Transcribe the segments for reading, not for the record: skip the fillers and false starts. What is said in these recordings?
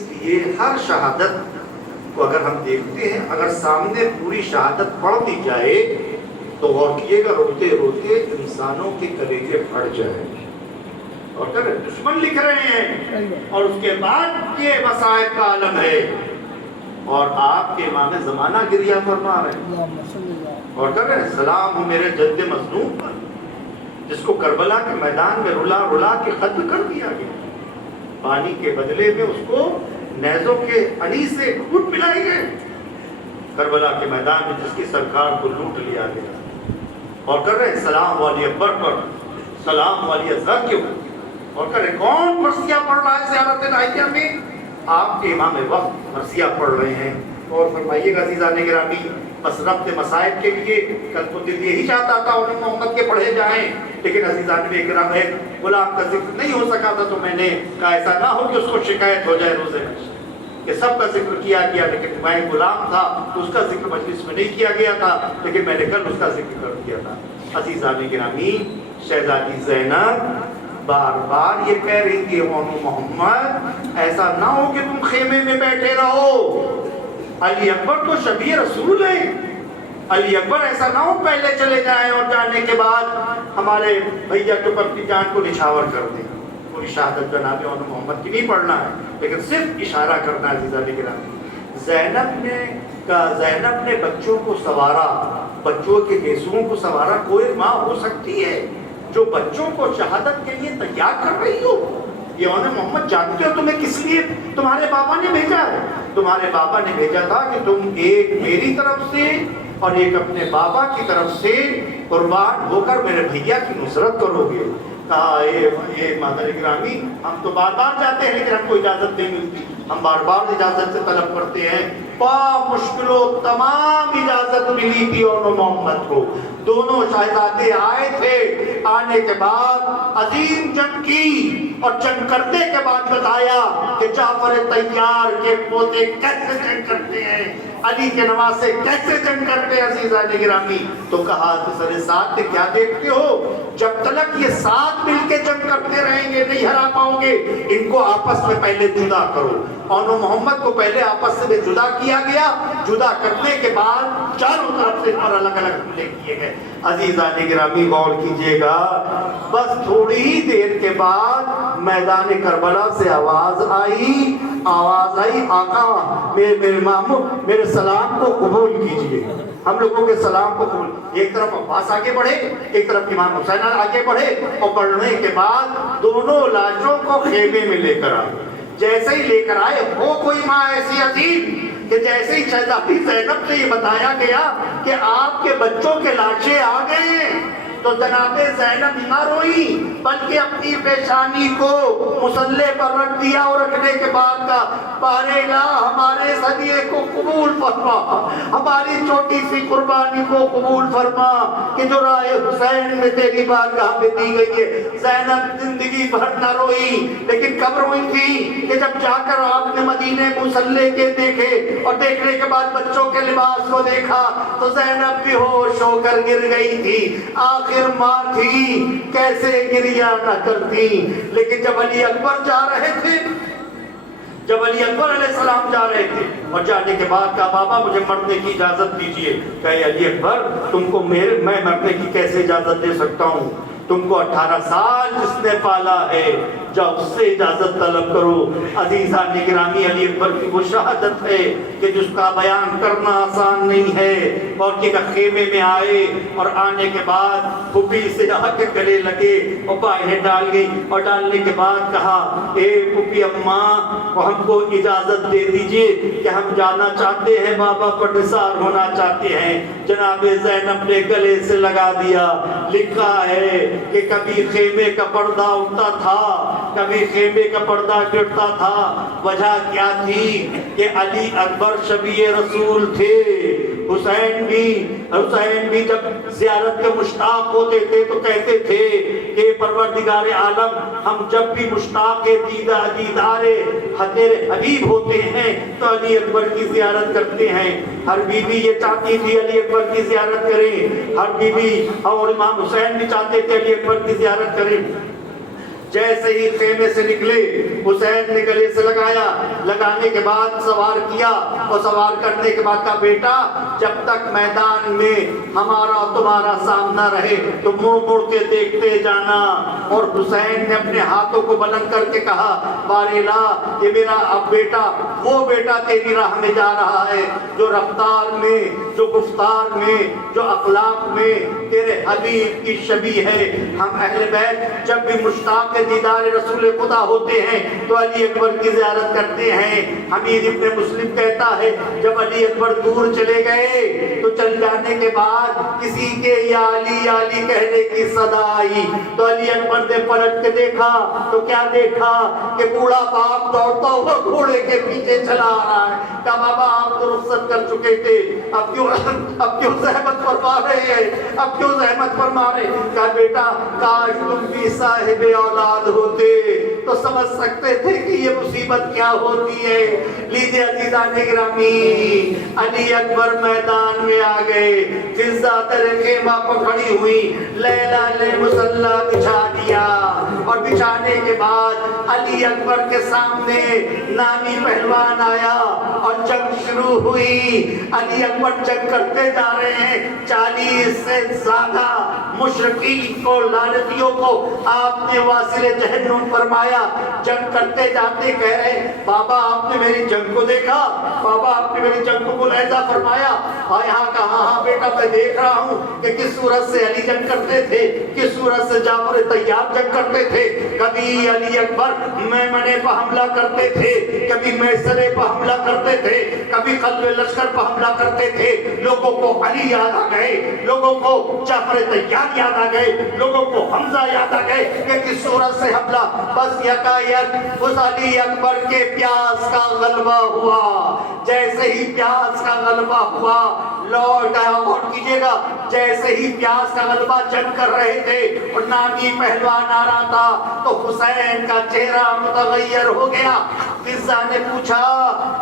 یہ ہر شہادت کو اگر ہم دیکھتے ہیں، اگر سامنے پوری شہادت پڑھ دی جائے تو غور کیے گا، روتے روتے انسانوں کے کلیجے پھٹ جائیں اور کر دشمن لکھ رہے ہیں اور اس کے بعد یہ مصائب کا عالم ہے اور آپ کے امام زمانہ گریہ فرما رہے ہیں اور کر رہے ہیں سلام ہو میرے جد مظلوم پر جس کو کربلا کے میدان میں رلا رلا کے قتل کر دیا گیا، پانی کے بدلے میں اس کو نیزوں کے انیس سے گھوٹ پلائے گئے، کربلا کے میدان میں جس کی سرکار کو لوٹ لیا گیا اور کر رہے ہیں سلام والی اکبر پر، سلام والی ازہر کے اوپر اور کر رہے ہیں کون مرثیہ پڑھ رہا ہے زیارت الہیہ میں؟ آپ کے امام وقت مرثیہ پڑھ رہے ہیں۔ اور فرمائیے گا عزیزان گرامی، بس ربط مسائب کے لیے کل تو دل یہی چاہتا تھا انہیں محمد کے پڑھے جائیں، لیکن عزیزان اکرام ہے غلام کا ذکر نہیں ہو سکا تھا تو میں نے کہا ایسا نہ ہو کہ اس کو شکایت ہو جائے روزے میں کہ سب کا ذکر کیا گیا لیکن میں غلام تھا تو اس کا ذکر مجلس میں نہیں کیا گیا تھا، لیکن میں نے کل اس کا ذکر کر دیا تھا۔ عزیزان گرامی، شہزادی زینب بار بار یہ کہہ رہی تھی محمد ایسا نہ ہو کہ تم خیمے میں بیٹھے رہو، علی اکبر تو شبیہ رسول ہیں، علی اکبر ایسا نہ ہو پہلے چلے جائیں اور جانے کے بعد ہمارے بھیا کے اوپر اپنی جان کو نچھاور کر دیں۔ پوری شہادت جناب محمد کی نہیں پڑھنا ہے لیکن صرف اشارہ کرنا ہے عزیزان گرامی۔ زینب نے بچوں کو سنوارا، بچوں کے گیسوؤں کو سنوارا۔ کوئی ماں ہو سکتی ہے جو بچوں کو شہادت کے لیے تیار کر رہی ہو؟ یہ محمد جانتے ہو تمہیں کس لیے تمہارے بابا نے بھیجا ہے؟ تمہارے بابا نے بھیجا تھا کہ تم ایک میری طرف سے اور ایک اپنے بابا کی طرف سے قربان ہو کر میرے بھیا کی نصرت کرو گے۔ کہا اے مادر گرامی، ہم تو بار بار جاتے ہیں لیکن ہم کو اجازت نہیں ملتی، ہم بار بار اجازت سے طلب کرتے ہیں۔ مشکلوں تمام اجازت ملی تھی اور محمد کو، دونوں شہزادے آئے تھے، آنے کے بعد عظیم جنگ کی اور جنگ کرنے کے بعد بتایا کہ جعفر طیار کے پوتے کیسے جنگ کرتے ہیں، علی کے نواسے کیسے جنگ کرتے ہیں۔ عزیزان گرامی تو کہا سر ساتھ کیا دیکھتے ہو، جب تلک یہ ساتھ مل کے جنگ کرتے رہیں گے نہیں ہرا پاؤ گے، ان کو آپس میں پہلے جدا کرو۔ اور محمد کو پہلے آپس سے جدا کیا گیا، جدا کرنے کے بعد چاروں طرف سے پر الگ الگ حملے کیے گئے۔ عزیزان گرامی غور کیجئے گا، بس تھوڑی ہی دیر کے بعد میدان کربلا سے آواز آئی آقا میرے ماموں میرے سلام کو قبول کیجئے، ہم لوگوں کے سلام کو قبول۔ ایک طرف عباس آگے بڑھے، ایک طرف امام حسین آگے بڑھے اور بڑھنے کے بعد دونوں لاشوں کو خیمے میں لے کر آئے۔ جیسے ہی لے کر آئے، وہ کوئی ماں ایسی عظیم کہ جیسے ہی شہزادی زینب سے یہ بتایا گیا کہ آپ کے بچوں کے لاشیں آ گئے ہیں تو جناب زینب نہ روئی بلکہ اپنی پیشانی کو مصلے پر رکھ دیا اور رکھنے کے بعد کا بارے الہ ہمارے صدیے کو قبول فرما، ہماری چھوٹی سی قربانی کو قبول فرما کہ جو راہ حسین میں تیری بارگاہ میں دی گئی ہے۔ زینب زندگی بھر نہ روئی لیکن کب روئی تھی کہ جب جا کر آپ نے مدینے مصلے کے دیکھے اور دیکھنے کے بعد بچوں کے لباس کو دیکھا تو زینب بھی ہوش ہو کر گر گئی تھی۔ آخر ماں تھی کیسے گریہ نہ کرتی، لیکن جب علی اکبر جا رہے تھے، جب علی اکبر علیہ السلام جا رہے تھے اور جانے کے بعد کہا بابا مجھے مرنے کی اجازت دیجئے، کہے علی اکبر تم کو میں مرنے کی کیسے اجازت دے سکتا ہوں، تم کو 18 سال جس نے پالا ہے جب اس سے اجازت طلب کرو۔ عزیزان گرامی علی اکبر کی وہ شہادت ہے کہ جس کا بیان کرنا آسان نہیں ہے۔ اور کہ خیمے میں آئے اور آنے کے بعد پھوپھی سے آ کے گلے لگے اور باہیں ڈال گئی اور ڈالنے کے بعد کہا اے پھوپھی اماں ہم کو اجازت دے دیجئے کہ ہم جانا چاہتے ہیں، بابا پر نثار ہونا چاہتے ہیں۔ جناب زینب نے گلے سے لگا دیا، لکھا ہے کہ کبھی خیمے کا پردہ اٹھتا تھا کبھی خیمے کا پردہ گرتا تھا، وجہ کیا تھی کہ علی اکبر شبیہ رسول تھے، حسین بھی جب زیارت کے مشتاق ہوتے تھے تو کہتے تھے کہ پروردگار عالم ہم جب بھی مشتاق دیدار تیرے حبیب ہوتے ہیں تو علی اکبر کی زیارت کرتے ہیں۔ ہر بیوی یہ چاہتی تھی علی اکبر کی زیارت کریں، ہر بیوی اور امام حسین بھی چاہتے تھے علی اکبر کی زیارت کریں۔ جیسے ہی خیمے سے نکلے حسین نے گلے سے لگانے کے بعد سوار کیا، اور سوار کرنے کے بعد کہا بیٹا جب تک میدان میں ہمارا اور تمہارا سامنا رہے تو مڑ مڑ کے دیکھتے جانا۔ اور حسین نے اپنے ہاتھوں کو بلند کر کے کہا باریلا یہ میرا اب بیٹا وہ بیٹا تیری راہ میں جا رہا ہے جو رفتار میں، جو گفتار میں، جو اخلاق میں تیرے حبیب کی شبیہ ہے۔ ہم اہل بیت جب بھی مشتاق دیدار رسول خدا ہوتے ہیں تو علی اکبر کی زیارت کرتے ہیں۔ حمید ابن مسلم کہتا ہے جب علی اکبر دور چلے گئے تو چل جانے کے بعد کسی کے یا علی کہنے کی صدا آئی تو علی اکبر نے پلٹ کے دیکھا تو کیا دیکھا کہ بوڑھا باپ دوڑتا ہوا گھوڑے کے پیچھے چلا آ رہا ہے۔ کہا بابا آپ تو رخصت کر چکے تھے، اب کیوں زحمت فرما رہے ہیں، اب کیوں زحمت فرما رہے ہیں؟ کہا بیٹا کاش تم بھی صاحب اولاد ہوتے تو سمجھ سکتے تھے کہ یہ مصیبت کیا ہوتی ہے۔ لیجیے عزیزان گرامی علی اکبر میدان میں آ گئے، فضا در خیمہ پکڑی ہوئی، لیلا نے مصلی بچھا دیا، اور بچھانے کے بعد علی اکبر کے سامنے نامی پہلوان آیا اور جنگ شروع ہوئی۔ علی اکبر جنگ کرتے جا رہے ہیں، 40 سے زیادہ مشرکین کو، لعنتیوں کو آپ نے واصل جہنم فرمایا۔ جنگ کرتے جاتے کہہ رہے بابا آپ نے میری جنگ کو دیکھا، بابا آپ نے میری جنگ کو ملاحظہ فرمایا؟ یہاں کہا ہاں بیٹا میں دیکھ رہا ہوں کہ کس صورت سے علی جنگ کرتے تھے، کس صورت سے جعفر طیار جنگ کرتے تھے۔ کبھی علی اکبر میمنے پر حملہ کرتے تھے، کبھی میسرے پر حملہ کرتے تھے، کبھی قلب لشکر پر حملہ کرتے تھے۔ لوگوں کو علی یاد آ گئے، لوگوں کو جعفر طیار یاد آ گئے، لوگوں کو حمزہ یاد آ گئے کہ کس صورت سے حملہ۔ بس یکایک اس علی اکبر کے پیاس کا غلبہ ہوا۔ جیسے ہی پیاس کا غلبہ ہوا لوٹ آیا، غور کیجیے گا، جیسے ہی پیاس کا غلبہ جنگ کر رہے تھے اور نامی پہلوان آ رہا تھا تو حسین کا چہرہ متغیر ہو گیا۔ فضا نے پوچھا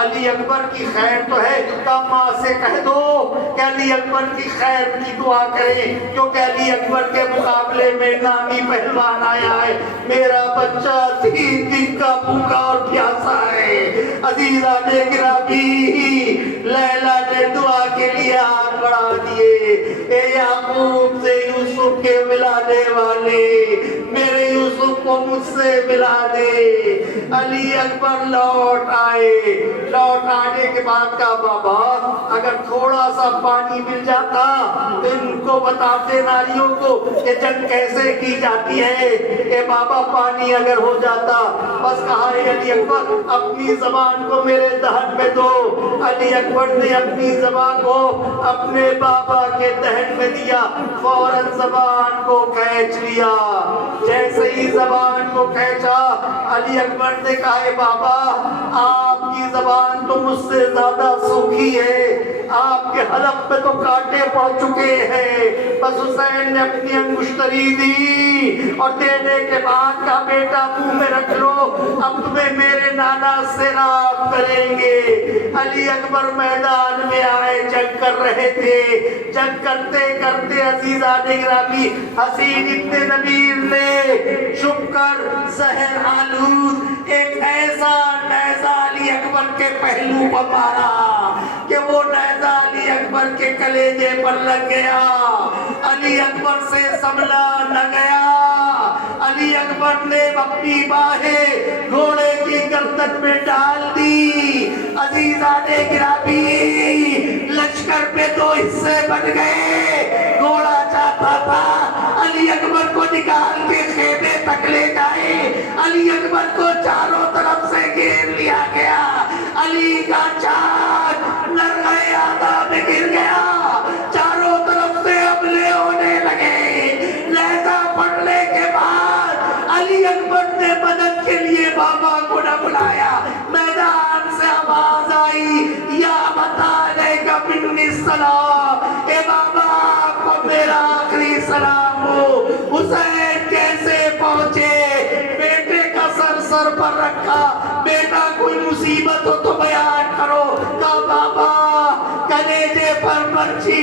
علی اکبر کی خیر تو ہے؟ کہا ماں سے کہہ دو کہ علی اکبر کی خیر کی دعا کریں کیونکہ علی اکبر کے مقابلے میں نامی پہلوان آیا ہے، میرا بچہ 3 دن کا بھوکا اور پیاسا ہے۔ عزیزان گرامی لیلا نے دعا کے لیے ہاتھ بڑھا دیے، اے یعقوب سے یوسف کے ملانے والے میرے یوسف کو مجھ سے ملا دے۔ علی اکبر لوٹ آئے، لوٹ آنے کے بعد کہا بابا اگر تھوڑا سا پانی مل جاتا تو ان کو بتاتے ناریوں کو کہ جنگ کیسے کی جاتی ہے، کہ بابا پانی اگر ہو جاتا۔ بس کہا اے علی اکبر اپنی زبان کو میرے دہن میں دو۔ علی اکبر نے اپنی زبان کو اپنے بابا کے دہن میں دیا، فوراً زبان کو کھینچ لیا۔ جیسے ہی زبان کو کھینچا علی اکبر نے کہا اے بابا آپ کی زبان تو مجھ سے زیادہ سوکھی ہے، آپ کے حلق پہ تو کانٹے پڑ چکے ہیں۔ بس حسین نے اپنی انگشتری دی اور دینے کے بعد کہا بیٹا منہ میں رکھ لو، اب تمہیں میرے نانا سیراب کریں گے۔ علی اکبر میدان میں آئے، جنگ کر رہے تھے۔ جنگ کرتے کرتے عزیزان گرامی حسین ابن نبیر نے چھپ کر زہر آلود ایک ایسا نیزہ علی اکبر کے پہلو پر مارا کہ وہ نیزہ علی اکبر کے کلیجے پر لگ گیا، علی اکبر سے سنبھلا نہ گیا۔ علی اکبر نے اپنی باہیں گھوڑے کی گردن میں ڈال دی۔ عزیزان گرامی لشکر پہ 2 حصے بن گئے، گھوڑا چاہتا تھا علی اکبر کو نکال کے خیمے تک لے جائے، علی اکبر کو چاروں طرف سے گھیر لیا گیا، علی کا چاند لرغے آداب میں گر گیا، چاروں طرف سے حملے ہونے لگے۔ نیزہ پڑنے کے بعد علی اکبر نے مدد کے لیے بابا کو نہ بلایا، میدان سے آواز آئی یا بتانے کا منی السلام، اے بابا آپ کو میرا آخری سلام ہو۔ حسین کیسے پہنچے؟ بیٹے کا سر پر رکھا، بیٹا کوئی مصیبت ہو تو بیان کرو۔ کہا بابا کلیجے پر برچھی